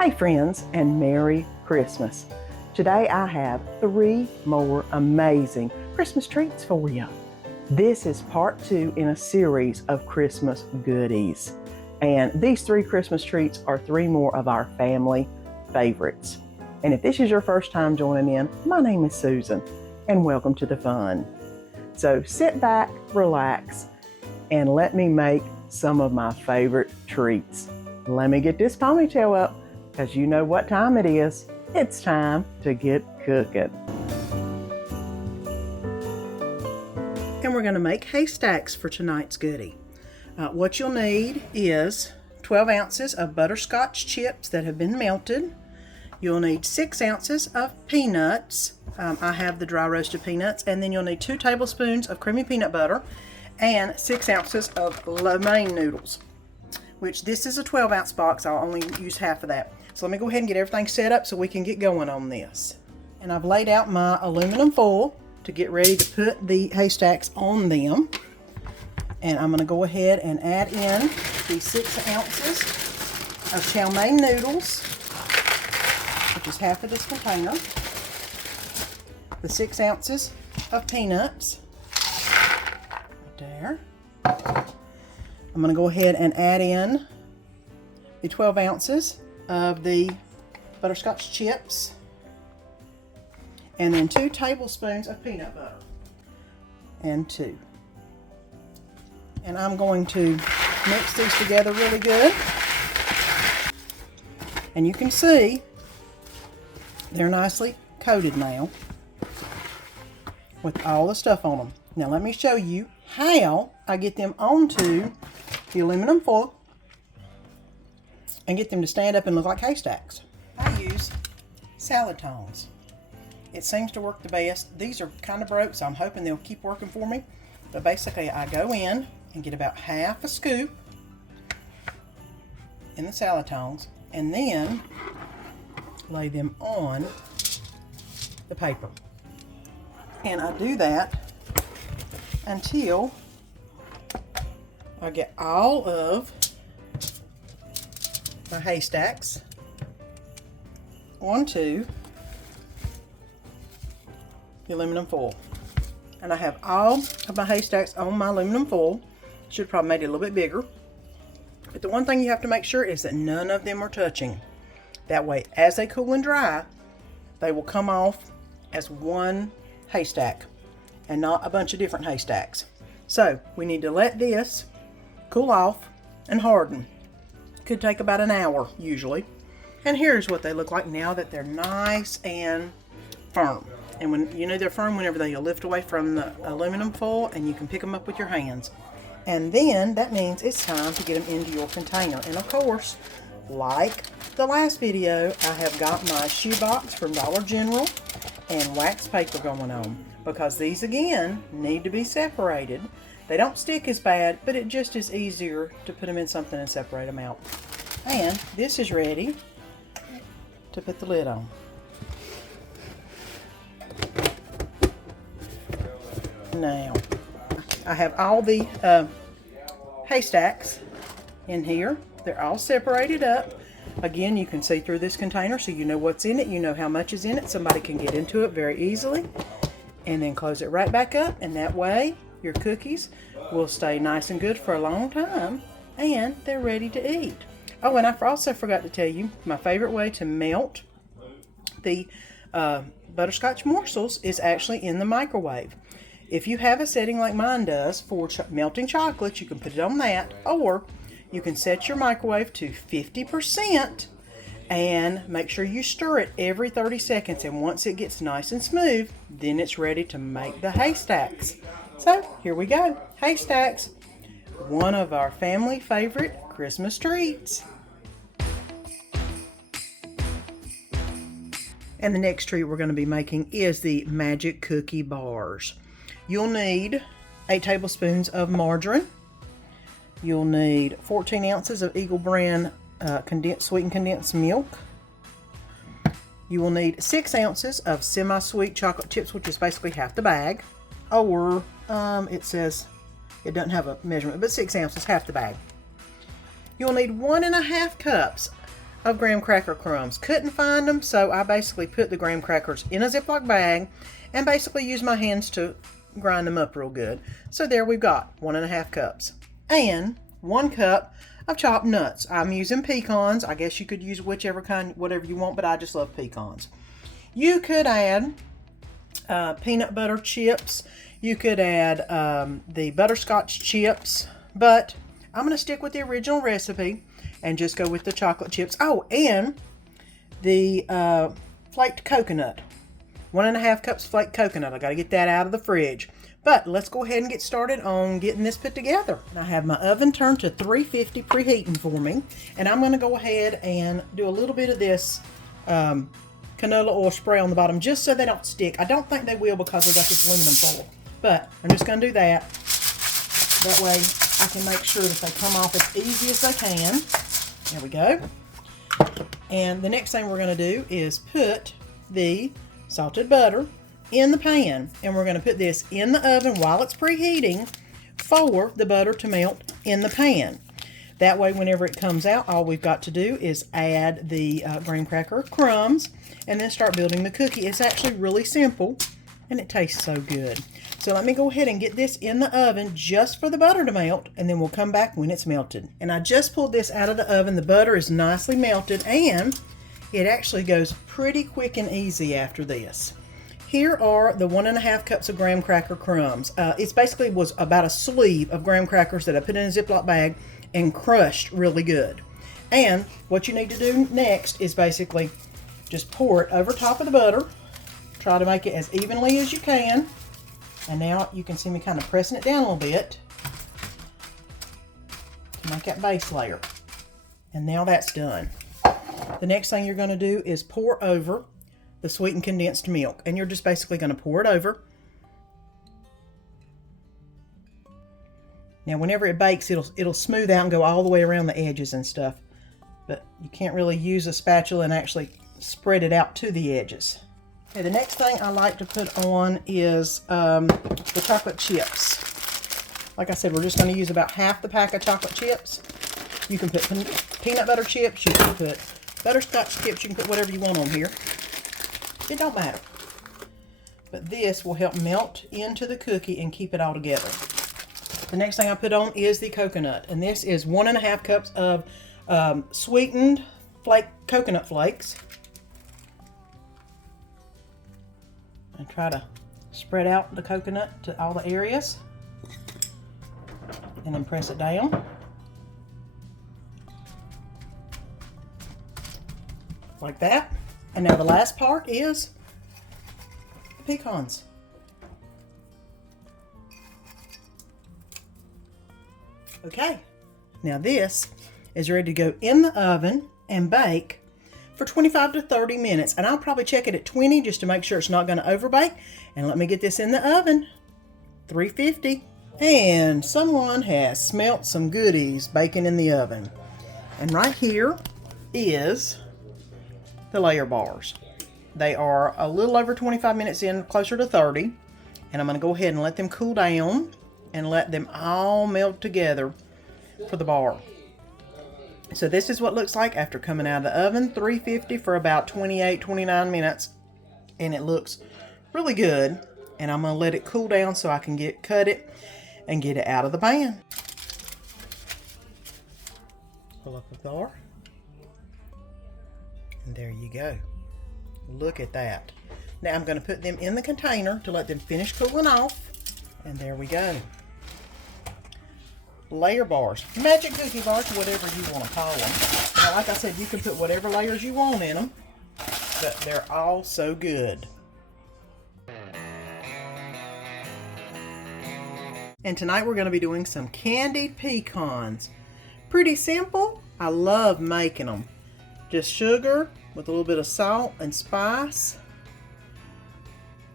Hey friends, and Merry Christmas. Today I have 3 more amazing Christmas treats for you. This is part 2 in a series of Christmas goodies. And these 3 Christmas treats are 3 more of our family favorites. And if this is your first time joining in, my name is Susan, and welcome to the fun. So sit back, relax, and let me make some of my favorite treats. Let me get this ponytail up, because you know what time it is. It's time to get cooking. And we're going to make haystacks for tonight's goodie. What you'll need is 12 ounces of butterscotch chips that have been melted. You'll need 6 ounces of peanuts. I have the dry roasted peanuts. And then you'll need 2 tablespoons of creamy peanut butter and 6 ounces of lo mein noodles, which this is a 12-ounce box. I'll only use half of that. So let me go ahead and get everything set up so we can get going on this. And I've laid out my aluminum foil to get ready to put the haystacks on them. And I'm going to go ahead and add in the 6 ounces of chow mein noodles, which is half of this container, the 6 ounces of peanuts, right there. I'm going to go ahead and add in the 12 ounces of the butterscotch chips, and then 2 tablespoons of peanut butter, and 2. And I'm going to mix these together really good. And you can see they're nicely coated now with all the stuff on them. Now let me show you how I get them onto the aluminum foil and get them to stand up and look like haystacks. I use salad tongs. It seems to work the best. These are kind of broke, so I'm hoping they'll keep working for me. But basically, I go in and get about half a scoop in the salad tongs and then lay them on the paper. And I do that until I get all of my haystacks onto the aluminum foil. And I have all of my haystacks on my aluminum foil. Should probably made it a little bit bigger. But the one thing you have to make sure is that none of them are touching. That way, as they cool and dry, they will come off as one haystack and not a bunch of different haystacks. So we need to let this cool off and harden. Could take about an hour usually. And here's what they look like now that they're nice and firm. And when you know they're firm, whenever they lift away from the aluminum foil and you can pick them up with your hands. And then that means it's time to get them into your container. And of course, like the last video, I have got my shoebox from Dollar General and wax paper going on, because these again need to be separated. They don't stick as bad, but it just is easier to put them in something and separate them out. And this is ready to put the lid on. Now, I have all the haystacks in here. They're all separated up. Again, you can see through this container, so you know what's in it. You know how much is in it. Somebody can get into it very easily. And then close it right back up, and that way your cookies will stay nice and good for a long time, and they're ready to eat. Oh, and I also forgot to tell you, my favorite way to melt the butterscotch morsels is actually in the microwave. If you have a setting like mine does for melting chocolate, you can put it on that, or you can set your microwave to 50% and make sure you stir it every 30 seconds. And once it gets nice and smooth, then it's ready to make the haystacks. So here we go, haystacks, one of our family favorite Christmas treats. And the next treat we're going to be making is the magic cookie bars. You'll need 8 tablespoons of margarine. You'll need 14 ounces of Eagle brand sweetened condensed milk. You will need 6 ounces of semi-sweet chocolate chips, which is basically half the bag. Or it says it doesn't have a measurement, but 6 ounces, half the bag. You'll need 1.5 cups of graham cracker crumbs. Couldn't find them, so I basically put the graham crackers in a Ziploc bag and basically used my hands to grind them up real good. So there we've got 1.5 cups. And 1 cup of chopped nuts. I'm using pecans. I guess you could use whichever kind, whatever you want, but I just love pecans. You could add peanut butter chips. You could add the butterscotch chips, but I'm going to stick with the original recipe and just go with the chocolate chips. Oh, and the flaked coconut. 1.5 cups flaked coconut. I got to get that out of the fridge. But let's go ahead and get started on getting this put together. I have my oven turned to 350 preheating for me. And I'm going to go ahead and do a little bit of this canola oil spray on the bottom just so they don't stick. I don't think they will because they've got this aluminum foil. But I'm just going to do that. That way I can make sure that they come off as easy as they can. There we go. And the next thing we're going to do is put the salted butter in the pan, and we're going to put this in the oven while it's preheating for the butter to melt in the pan. That way whenever it comes out, all we've got to do is add the graham cracker crumbs and then start building the cookie. It's actually really simple and it tastes so good. So let me go ahead and get this in the oven just for the butter to melt, and then we'll come back when it's melted. And I just pulled this out of the oven. The butter is nicely melted and it actually goes pretty quick and easy after this. Here are the 1.5 cups of graham cracker crumbs. It basically was about a sleeve of graham crackers that I put in a Ziploc bag and crushed really good. And what you need to do next is basically just pour it over top of the butter. Try to make it as evenly as you can. And now you can see me kind of pressing it down a little bit to make that base layer. And now that's done. The next thing you're going to do is pour over the sweetened condensed milk. And you're just basically going to pour it over. Now whenever it bakes, it'll smooth out and go all the way around the edges and stuff. But you can't really use a spatula and actually spread it out to the edges. Okay, the next thing I like to put on is the chocolate chips. Like I said, we're just going to use about half the pack of chocolate chips. You can put peanut butter chips, you can put butterscotch chips, you can put whatever you want on here. It don't matter. But this will help melt into the cookie and keep it all together. The next thing I put on is the coconut. And this is 1.5 cups of sweetened coconut flakes. And try to spread out the coconut to all the areas. And then press it down. Like that. And now the last part is the pecans. Okay, now this is ready to go in the oven and bake for 25 to 30 minutes. And I'll probably check it at 20 just to make sure it's not going to overbake. And let me get this in the oven, 350. And someone has smelt some goodies baking in the oven. And right here is the layer bars. They are a little over 25 minutes in, closer to 30. And I'm going to go ahead and let them cool down and let them all melt together for the bar. So this is what it looks like after coming out of the oven, 350 for about 28, 29 minutes. And it looks really good. And I'm going to let it cool down so I can cut it and get it out of the pan. Pull up the bar. And there you go. Look at that. Now I'm going to put them in the container to let them finish cooling off. And there we go. Layer bars, magic cookie bars, whatever you want to call them. Now, like I said, you can put whatever layers you want in them, but they're all so good. And tonight we're going to be doing some candied pecans. Pretty simple. I love making them. Just sugar with a little bit of salt and spice,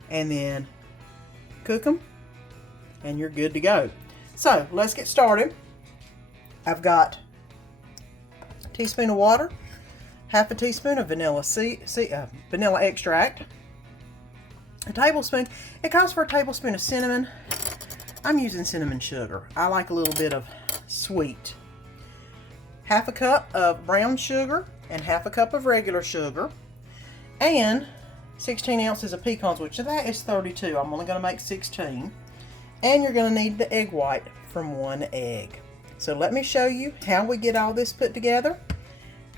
and then cook them, and you're good to go. So let's get started. I've got a teaspoon of water, half a teaspoon of vanilla extract, a tablespoon. It calls for a tablespoon of cinnamon. I'm using cinnamon sugar. I like a little bit of sweet. Half a cup of brown sugar, and half a cup of regular sugar, and 16 ounces of pecans, which that is 32. I'm only going to make 16. And you're going to need the egg white from 1 egg. So let me show you how we get all this put together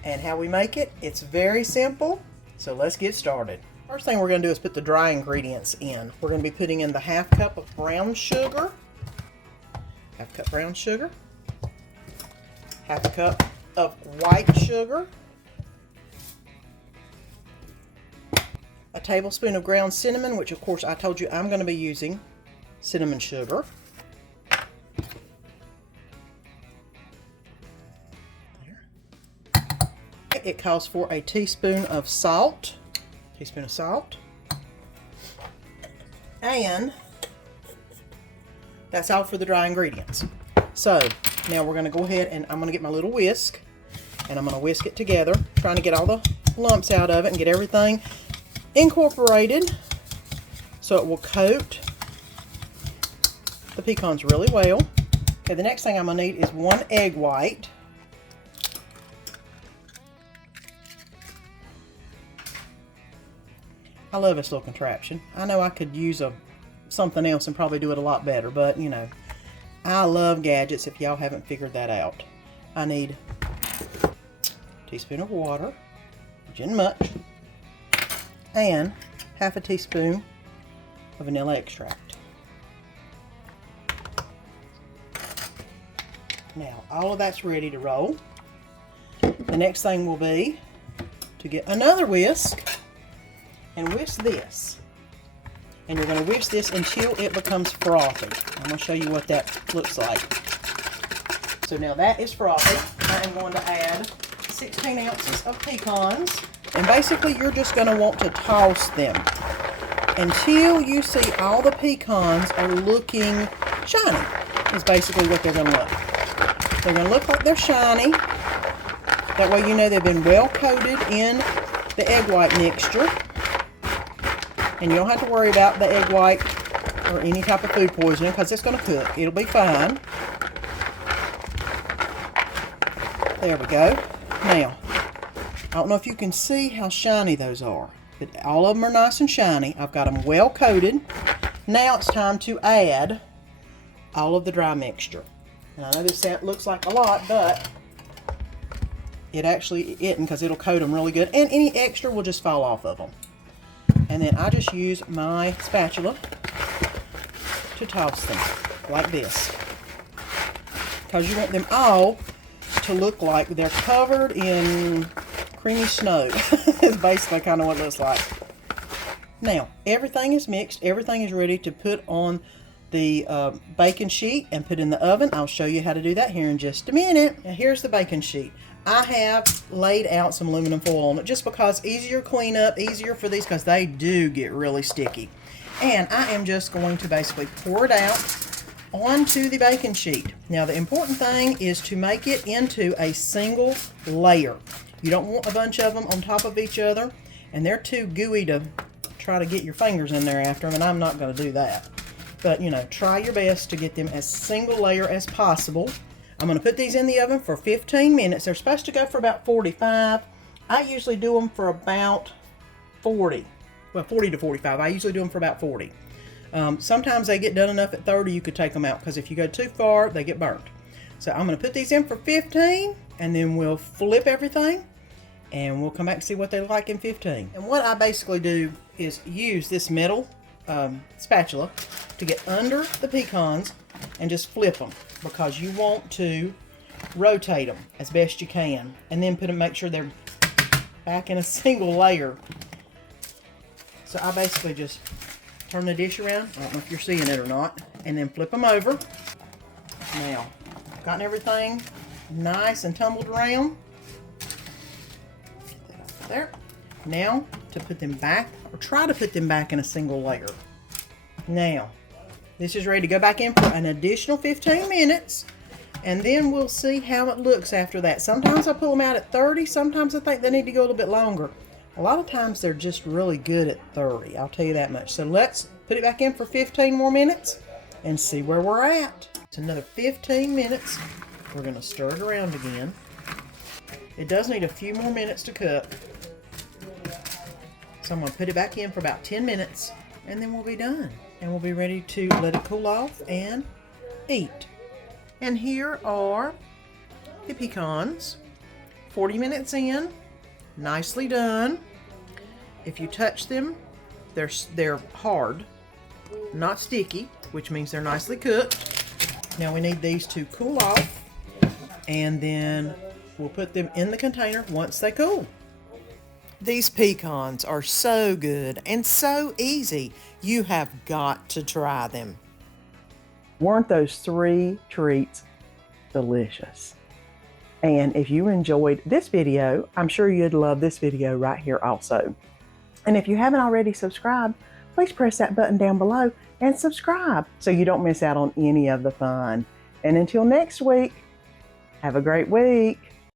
and how we make it. It's very simple, so let's get started. First thing we're going to do is put the dry ingredients in. We're going to be putting in the half cup of brown sugar, half cup brown sugar, half a cup of white sugar, a tablespoon of ground cinnamon, which of course I told you I'm going to be using cinnamon sugar. There. It calls for a teaspoon of salt. And that's all for the dry ingredients. So now we're going to go ahead and I'm going to get my little whisk and I'm going to whisk it together, trying to get all the lumps out of it and get everything incorporated so it will coat the pecans really well. Okay, the next thing I'm going to need is 1 egg white. I love this little contraption. I know I could use something else and probably do it a lot better, but you know, I love gadgets if y'all haven't figured that out. I need a teaspoon of water, which isn't much, and half a teaspoon of vanilla extract. Now, all of that's ready to roll. The next thing will be to get another whisk and whisk this. And you're going to whisk this until it becomes frothy. I'm going to show you what that looks like. So now that is frothy. I am going to add 16 ounces of pecans. And basically you're just going to want to toss them until you see all the pecans are looking shiny. Is basically what they're going to look. They're going to look like they're shiny. That way you know they've been well coated in the egg white mixture. And you don't have to worry about the egg white or any type of food poisoning because it's going to cook. It'll be fine. There we go. Now, I don't know if you can see how shiny those are, but all of them are nice and shiny. I've got them well coated. Now it's time to add all of the dry mixture. And I know this looks like a lot, but it actually isn't because it'll coat them really good. And any extra will just fall off of them. And then I just use my spatula to toss them like this. Because you want them all to look like they're covered in creamy snow. It's basically kind of what it looks like. Now, everything is mixed. Everything is ready to put on the baking sheet and put in the oven. I'll show you how to do that here in just a minute. Now here's the baking sheet. I have laid out some aluminum foil on it just because easier cleanup, easier for these because they do get really sticky. And I am just going to basically pour it out onto the baking sheet. Now the important thing is to make it into a single layer. You don't want a bunch of them on top of each other, and they're too gooey to try to get your fingers in there after them, and I'm not going to do that. But, you know, try your best to get them as single layer as possible. I'm going to put these in the oven for 15 minutes. They're supposed to go for about 45. I usually do them for about 40. Well, 40 to 45. I usually do them for about 40. Sometimes they get done enough at 30 you could take them out because if you go too far, they get burnt. So I'm going to put these in for 15 and then we'll flip everything and we'll come back and see what they look like in 15. And what I basically do is use this metal spatula to get under the pecans and just flip them because you want to rotate them as best you can and then put them, make sure they're back in a single layer. So I basically just turn the dish around, I don't know if you're seeing it or not, and then flip them over. Now, gotten everything nice and tumbled around. Get that up there. Now, to put them back, or try to put them back in a single layer. Now, this is ready to go back in for an additional 15 minutes, and then we'll see how it looks after that. Sometimes I pull them out at 30, sometimes I think they need to go a little bit longer. A lot of times they're just really good at 30, I'll tell you that much. So let's put it back in for 15 more minutes and see where we're at. It's another 15 minutes. We're going to stir it around again. It does need a few more minutes to cook. So I'm going to put it back in for about 10 minutes and then we'll be done. And we'll be ready to let it cool off and eat. And here are the pecans. 40 minutes in, nicely done. If you touch them, they're hard, not sticky, which means they're nicely cooked. Now we need these to cool off, and then we'll put them in the container once they cool. These pecans are so good and so easy. You have got to try them. Weren't those 3 treats delicious? And if you enjoyed this video, I'm sure you'd love this video right here also. And if you haven't already subscribed, please press that button down below and subscribe so you don't miss out on any of the fun. And until next week, have a great week.